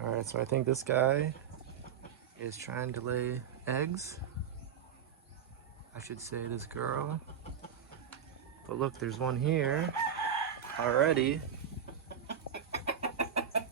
All right, so I think this guy is trying to lay eggs. I should say this girl. But look, there's one here already.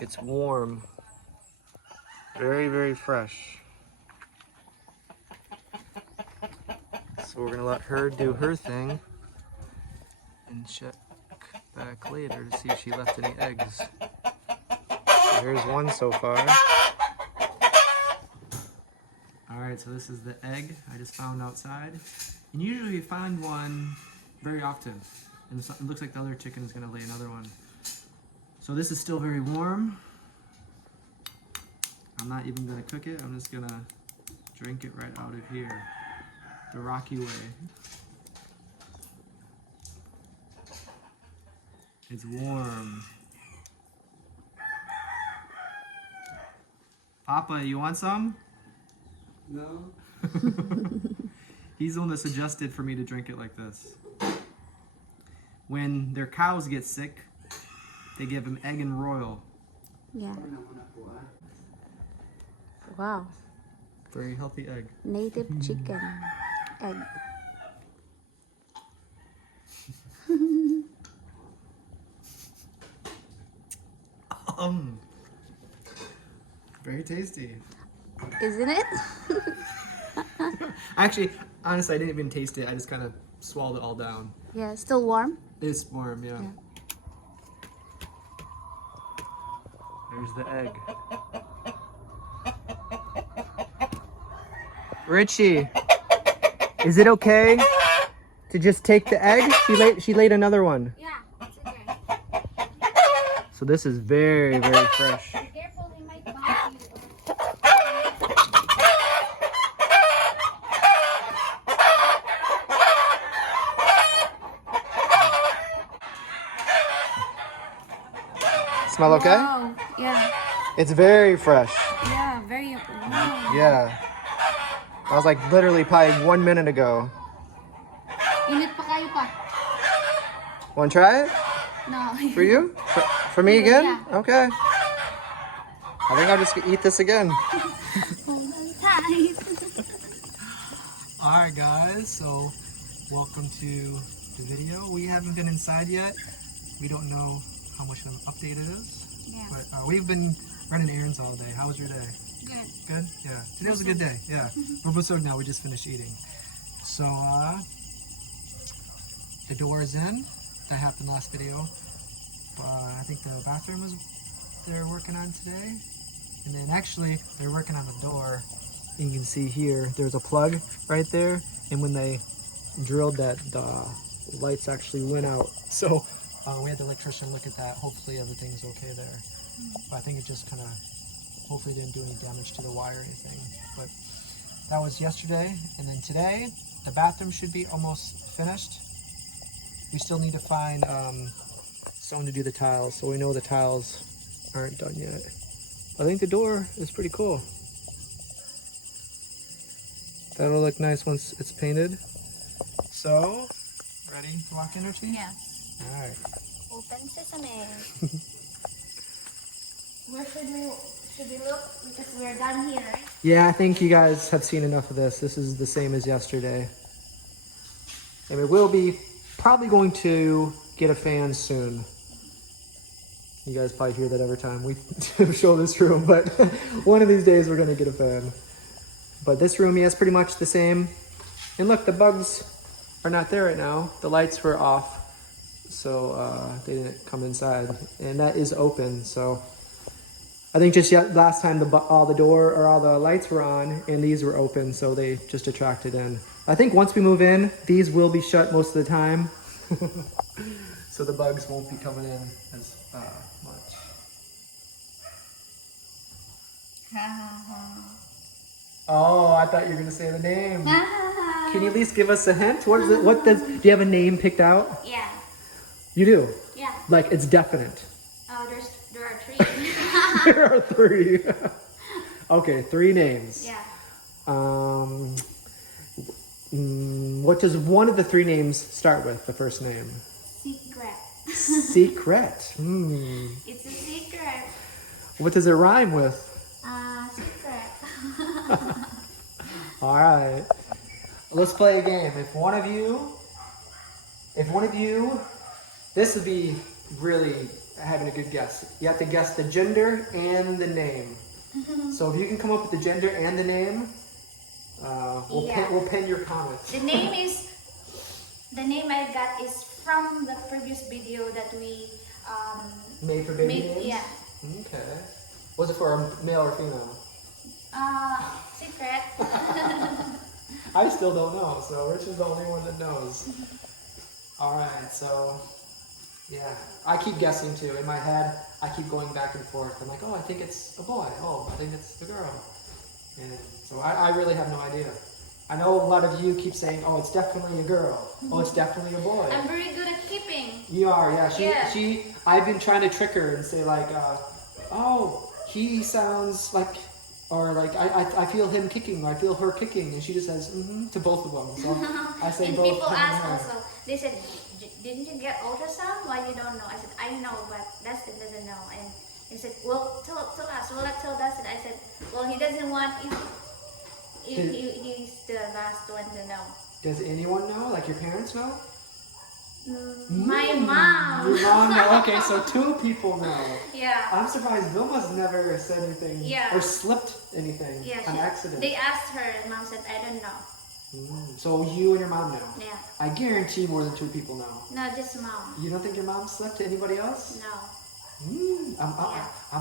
It's warm. Very, very fresh. So we're gonna let her do her thing and check back later to see if she left any eggs. So here's one so far. Alright, so this is the egg I just found outside. And usually you find one very often. And it looks like the other chicken is gonna lay another one. So this is still very warm. I'm not even gonna cook it, I'm just gonna drink it right out of here. The Rocky way. It's warm. Papa, you want some? No. He's the one that suggested for me to drink it like this. When their cows get sick, they give them egg and royal. Yeah. Wow. Very healthy egg. Native chicken egg. Very tasty. Isn't it? Actually, honestly, I didn't even taste it. I just kind of swallowed it all down. Yeah, still warm? It's warm, yeah. There's the egg. Richie, is it okay to just take the egg? She laid another one. Yeah, it's okay. So this is very, very fresh. Be careful, they might bite you. Smell okay? Wow. Yeah. It's very fresh. Yeah, very wow. Yeah. I was like literally probably 1 minute ago. Init pa kayo pa. Want to try it? No. For you? For me again? Yeah. Okay. I think I'll just eat this again. Alright guys, so welcome to the video. We haven't been inside yet. We don't know how much of an update it is. Yeah. But we've been running errands all day. How was your day? Good. Good? Yeah. Today was a good day. Yeah. We're busog now. We just finished eating. So, the door is in. That happened last video. I think the bathroom is they're working on today. And then actually, they're working on the door. And you can see here, there's a plug right there. And when they drilled that, the lights actually went out. So, we had the electrician look at that. Hopefully everything's okay there. But I think it just kind of hopefully didn't do any damage to the wire or anything. But that was yesterday. And then today, the bathroom should be almost finished. We still need to find someone to do the tiles. So we know the tiles aren't done yet. I think the door is pretty cool. That'll look nice once it's painted. So, ready to walk in, Richie? Yeah. All right. Open sesame. Where should we look? Because we're done here, right? Yeah, I think you guys have seen enough of this. This is the same as yesterday. And we will be probably going to get a fan soon. You guys probably hear that every time we show this room, but one of these days we're going to get a fan. But this room, yes, pretty much the same. And look, the bugs are not there right now. The lights were off, so they didn't come inside. And that is open, so I think just last time all the lights were on and these were open, so they just attracted in. I think once we move in, these will be shut most of the time. So the bugs won't be coming in as much. Oh, I thought you were gonna say the name. Can you at least give us a hint? What is it? Do you have a name picked out? Yeah. You do? Yeah. Like it's definite. There are 3. There are 3. Okay, 3 names. Yeah. What does one of the 3 names start with, the first name? Secret. Secret. It's a secret. What does it rhyme with? Secret. All right. Let's play a game. If one of you, this would be really having a good guess. You have to guess the gender and the name. So if you can come up with the gender and the name, we'll pin your comments. The name I got is from the previous video that we Made for baby names? Yeah. Okay. Was it for a male or female? Secret. I still don't know, so Rich is the only one that knows. Alright, so yeah. I keep guessing too. In my head, I keep going back and forth. I'm like, oh, I think it's a boy. Oh, I think it's a girl. And so I really have no idea. I know a lot of you keep saying, oh, it's definitely a girl. Oh, it's definitely a boy. I'm very good at keeping. You are, yeah. I've been trying to trick her and say like, oh, he sounds like, or like, I feel him kicking, or I feel her kicking, and she just says, to both of them. So I say and both. People ask her. also, they said, didn't you get ultrasound? Why you don't know? I said, I know, but Dustin doesn't know. And he said, well, tell us. Well, I tell Dustin. I said, well, he doesn't want, he's the last one to know. Does anyone know? Like your parents know? My mom. Your mom know? Okay, so 2 people know. Yeah. I'm surprised Vilma's never said anything or slipped anything on accident. They asked her and mom said, I don't know. So you and your mom know? Yeah. I guarantee more than 2 people know. No, just mom. You don't think your mom slept to anybody else? No. I'm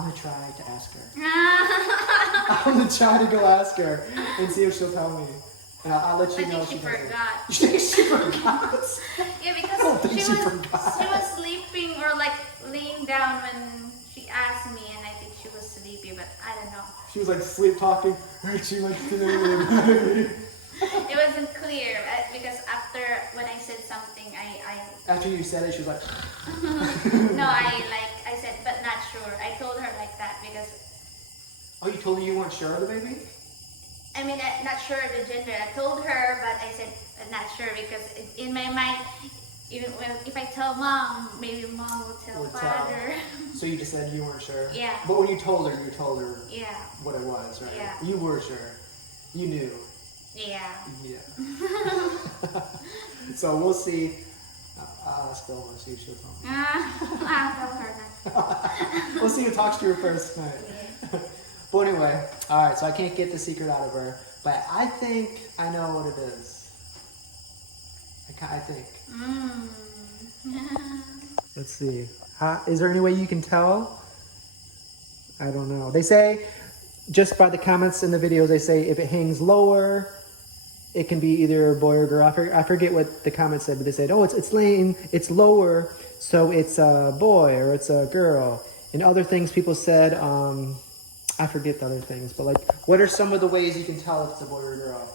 going to try to ask her. I'm going to try to go ask her and see if she'll tell me. And I'll let you know. I think she forgot. You think she forgot? Yeah, because she was sleeping or like laying down when she asked me, and I think she was sleepy, but I don't know. She was like sleep talking. She likes to know. It wasn't clear because after when I said something, After you said it, she was like. No, I said, but not sure. I told her like that because. Oh, you told her you weren't sure of the baby? I mean, I'm not sure of the gender. I told her, but I said I'm not sure because in my mind, even if I tell mom, maybe mom will tell father. So you just said you weren't sure? Yeah. But when you told her yeah. what it was, right? Yeah. You were sure. You knew. Yeah. Yeah. So we'll see. I'll ask Bill and see if she'll tell me. I'll tell her not. We'll see who talks to her first tonight. Yeah. But anyway, alright, so I can't get the secret out of her. But I think I know what it is. I think. Let's see. Is there any way you can tell? I don't know. They say, just by the comments in the videos, they say if it hangs lower, it can be either a boy or girl. I forget what the comments said, but they said, oh, it's lower, so it's a boy or it's a girl. And other things people said, I forget the other things, but like, what are some of the ways you can tell if it's a boy or a girl?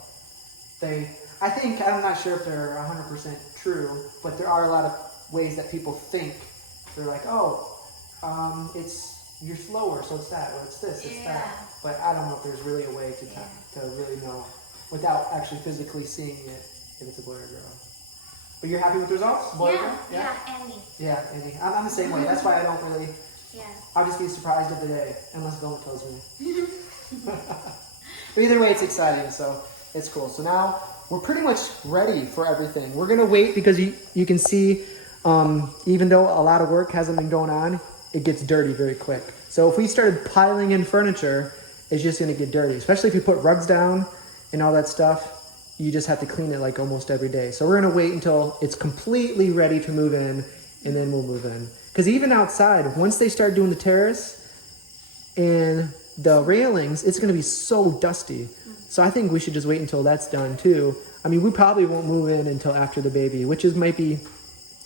I'm not sure if they're 100% true, but there are a lot of ways that people think. They're like, oh, you're slower, so it's that, or it's this, it's that. But I don't know if there's really a way to really know without actually physically seeing it if it's a boy or a girl. But you're happy with the results? Boy or girl? Yeah, Andy. Yeah, Andy. I'm the same way. That's why I don't really. Yeah. I'll just be surprised every day, unless Bill tells me. But either way, it's exciting, so it's cool. So now we're pretty much ready for everything. We're gonna wait because you can see, even though a lot of work hasn't been going on, it gets dirty very quick. So if we started piling in furniture, it's just gonna get dirty. Especially if you put rugs down and all that stuff, you just have to clean it like almost every day. So we're gonna wait until it's completely ready to move in, and then we'll move in. Because even outside, once they start doing the terrace and the railings, it's gonna be so dusty. So I think we should just wait until that's done too. I mean, we probably won't move in until after the baby, which might be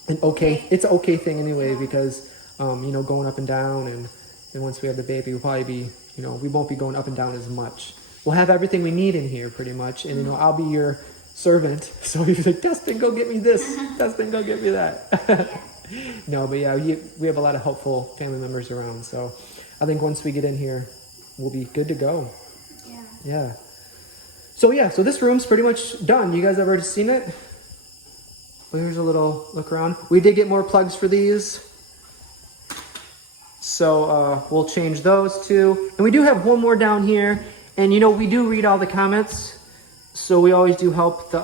it's an okay thing anyway, because, going up and down, and then once we have the baby, we'll probably be, we won't be going up and down as much. We'll have everything we need in here pretty much, and I'll be your servant. So you're like, Dustin, go get me this. Dustin, go get me that. No, but yeah, we have a lot of helpful family members around. So I think once we get in here, we'll be good to go. Yeah. So this room's pretty much done. You guys have already seen it? Well, here's a little look around. We did get more plugs for these. So we'll change those two. And we do have one more down here. And you know, we do read all the comments. So we always do help the,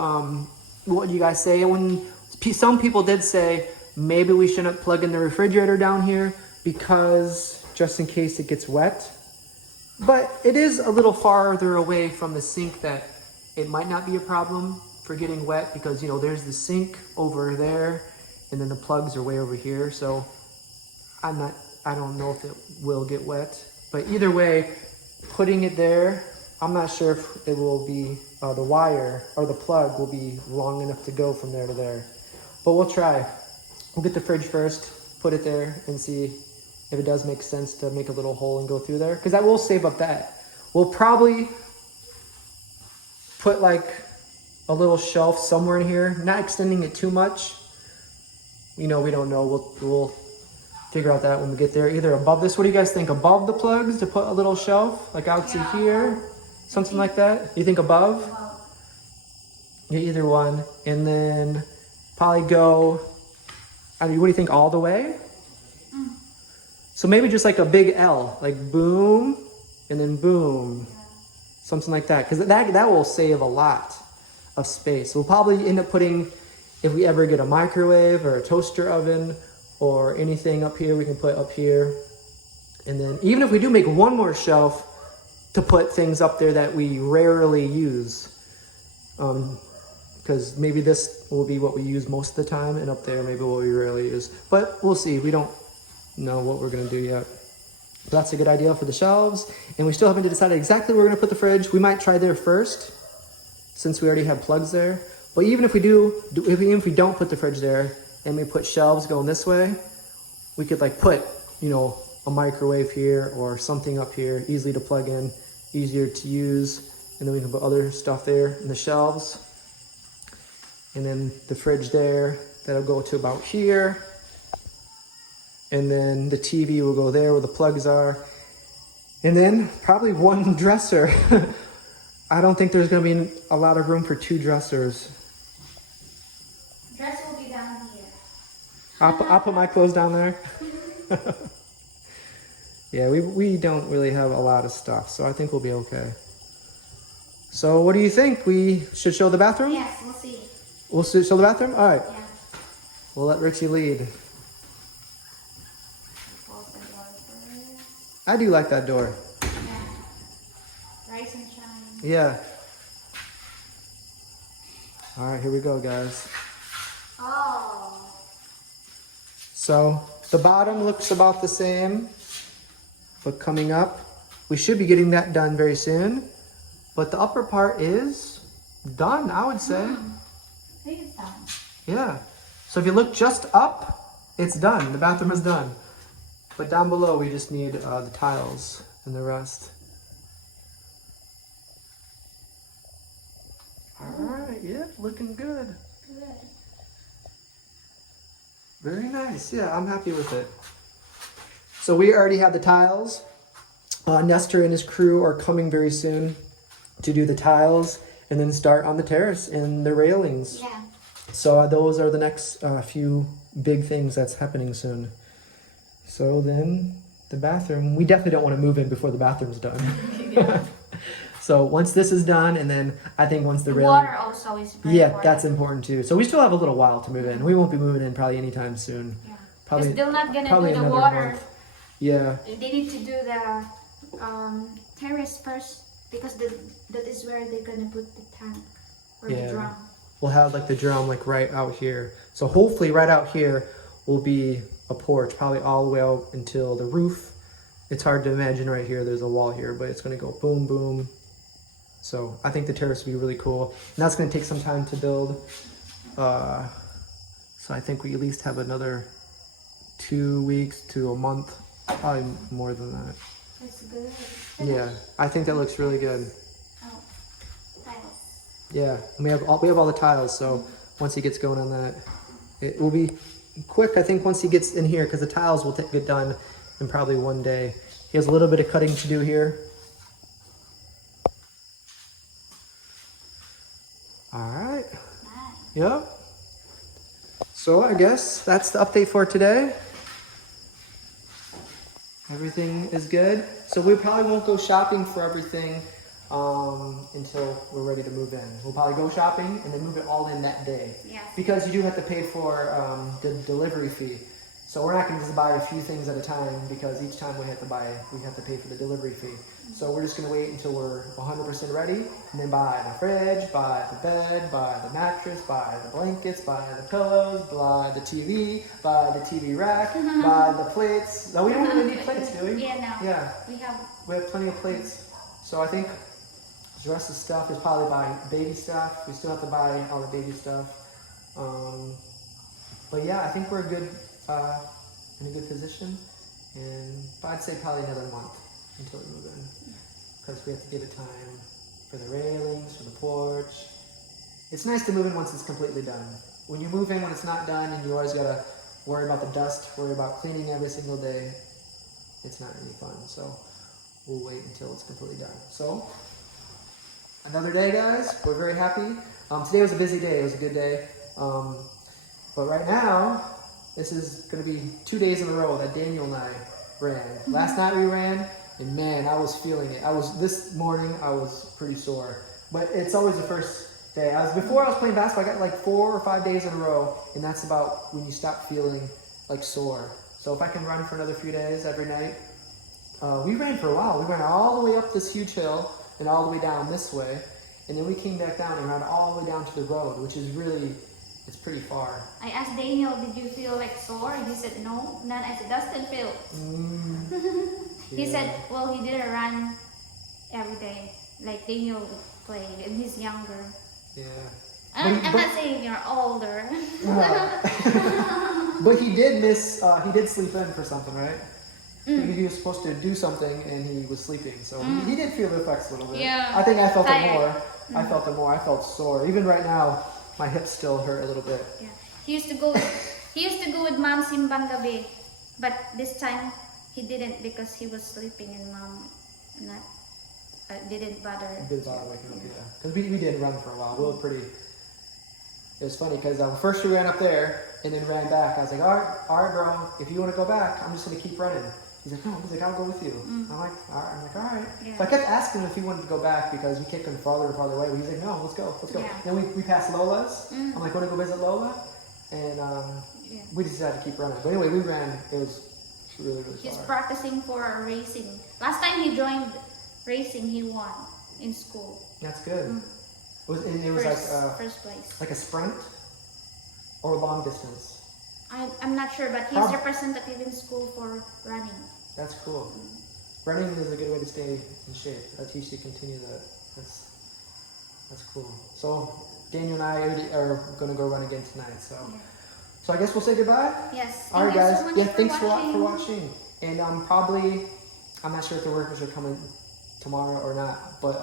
what you guys say. And when some people did say, maybe we shouldn't plug in the refrigerator down here because just in case it gets wet. But it is a little farther away from the sink that it might not be a problem for getting wet because, you know, there's the sink over there and then the plugs are way over here. So I don't know if it will get wet, but either way, putting it there, I'm not sure if it will be, the wire or the plug will be long enough to go from there to there, but we'll try. We'll get the fridge first, put it there and see if it does make sense to make a little hole and go through there, because that will save up that. We'll probably put like a little shelf somewhere in here, not extending it too much. You know, we don't know. We'll figure out that when we get there. Either above this, what do you guys think? Above the plugs to put a little shelf, like out to here, something like that. You think above? Yeah, either one, and then probably go. I mean, what do you think? All the way? So maybe just like a big L, like boom, and then boom, something like that. Because that will save a lot of space. We'll probably end up putting, if we ever get a microwave or a toaster oven or anything up here, we can put up here. And then even if we do make one more shelf to put things up there that we rarely use, because maybe this will be what we use most of the time, and up there maybe what we rarely use. But we'll see. We don't know what we're gonna do yet. But that's a good idea for the shelves. And we still haven't decided exactly where we're gonna put the fridge. We might try there first, since we already have plugs there. But even if we do, even if we don't put the fridge there and we put shelves going this way, we could like put, you know, a microwave here or something up here, easily to plug in, easier to use. And then we can put other stuff there in the shelves. And then the fridge there, that'll go to about here. And then the TV will go there where the plugs are. And then probably one dresser. I don't think there's gonna be a lot of room for two dressers. Dress will be down here. I'll put my clothes down there. Yeah, we don't really have a lot of stuff, so I think we'll be okay. So what do you think? We should show the bathroom? Yes, we'll see. We'll show the bathroom? All right. Yeah. We'll let Richie lead. I do like that door. Yeah. Rise and shine. Yeah. All right, here we go, guys. Oh. So the bottom looks about the same, but coming up, we should be getting that done very soon. But the upper part is done, I would say. I think it's done. Yeah. So if you look just up, it's done. The bathroom is done. But down below, we just need the tiles and the rest. All right, yeah, looking good. Good. Very nice. Yeah, I'm happy with it. So we already have the tiles. Nestor and his crew are coming very soon to do the tiles and then start on the terrace and the railings. Yeah. So those are the next few big things that's happening soon. So then the bathroom, we definitely don't want to move in before the bathroom's done. Yeah. So once this is done, and then I think once the railing, water also is very important. that's important too. So we still have a little while to move in. We won't be moving in probably anytime soon. Yeah. Probably, They're still not gonna probably do the another water. month. Yeah. They need to do the terrace first because that is where they're gonna put the tank or Yeah. the drum. We'll have like the drum like right out here. So hopefully right out here will be a porch, probably all the way out until the roof. It's hard to imagine right here, there's a wall here, but it's gonna go boom, boom. So I think the terrace will be really cool. And that's gonna take some time to build. So I think we at least have another 2 weeks to a month, probably more than that. That's good. Yeah, I think that looks really good. Oh, tiles. Yeah, and we have all the tiles, so once he gets going on that, it will be quick, I think, once he gets in here, because the tiles will get done in probably one day. He has a little bit of cutting to do here. All right. Nice. Yep. So I guess that's the update for today. everything is good. So we probably won't go shopping for everything until we're ready to move in. We'll probably go shopping and then move it all in that day. Yes. Because you do have to pay for the delivery fee. So we're not going to just buy a few things at a time because each time we have to pay for the delivery fee. So we're just going to wait until we're 100% ready and then buy the fridge, buy the bed, buy the mattress, buy the blankets, buy the pillows, buy the TV, buy the TV rack, buy the plates. No, we don't really need plates, do we? Yeah, no. Yeah. We have plenty of plates. So I think the rest of the stuff is probably buy baby stuff. We still have to buy all the baby stuff. But yeah, I think we're good, in a good position. But I'd say probably another month until we move in. Because we have to give it time for the railings, for the porch. It's nice to move in once it's completely done. When you move in when it's not done and you always gotta worry about the dust, worry about cleaning every single day, it's not really fun. So we'll wait until it's completely done. So another day, guys. We're very happy. Today was a busy day. It was a good day. But right now, this is going to be 2 days in a row that Daniel and I ran. Last night we ran, and man, I was feeling it. This morning I was pretty sore. But it's always the first day. Before I was playing basketball, I got like 4 or 5 days in a row, and that's about when you stop feeling like sore. So if I can run for another few days every night. We ran for a while. We ran all the way up this huge hill and all the way down this way. And then we came back down and ran all the way down to the road, which is really, it's pretty far. I asked Daniel, did you feel like sore? He said, no, none. I said, Dustin feel. He said, well, he didn't run every day. Like Daniel played, and he's younger. Yeah. I'm not saying you're older. But he did sleep in for something, right? He was supposed to do something and he was sleeping. So he did feel the effects a little bit. Yeah. I think I felt Tired. it more. I felt it more. I felt sore. Even right now, my hips still hurt a little bit. Yeah. He used to go with Mom Simbang Gabi. But this time he didn't because he was sleeping and Mom didn't bother. Didn't bother waking up, yeah. Because we did run for a while. We were pretty. It was funny because first we ran up there and then ran back. I was like, all right, bro. If you want to go back, I'm just gonna keep running. He's like, no. He's like, I'll go with you. I'm like, all right. Yeah. So I kept asking him if he wanted to go back because we kept going farther and farther away. But he's like, no, let's go. Yeah. Then we passed Lola's. I'm like, want to go visit Lola? And we just decided to keep running. But anyway, we ran. It was really, really He's far. practicing for racing. Last time he joined racing, he won in school. That's good. It was first place. like a sprint or long distance. I'm not sure, but he's representative in school for running. That's cool. Running is a good way to stay in shape. That teaches you to continue that. That's cool. So Daniel and I are gonna go run again tonight. So I guess we'll say goodbye. Yes. All right, guys. So much Thanks for watching. And I'm not sure if the workers are coming tomorrow or not, but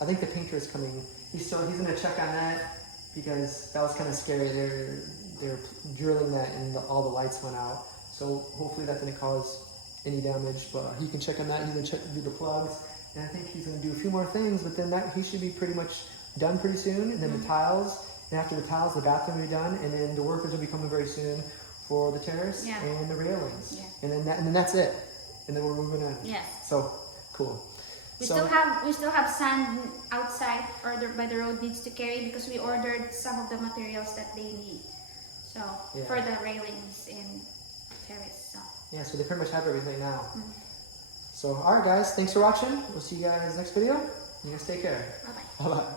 I think the painter is coming. He's gonna check on that because that was kind of scary. They're drilling that and all the lights went out. So hopefully that's gonna cause any damage, but he can check on that. He's gonna check to do the plugs, and I think he's gonna do a few more things. But then he should be pretty much done pretty soon. And then the tiles, and after the tiles, the bathroom will be done, and then the workers will be coming very soon for the terrace and the railings. Yeah. And then that's it. And then we're moving in. Yes. So cool. We still have sand outside ordered by the road needs to carry because we ordered some of the materials that they need. So for the railings and terrace. Yeah, so they pretty much have everything now. So alright guys, thanks for watching. We'll see you guys next video. You guys take care. Bye bye. Bye bye.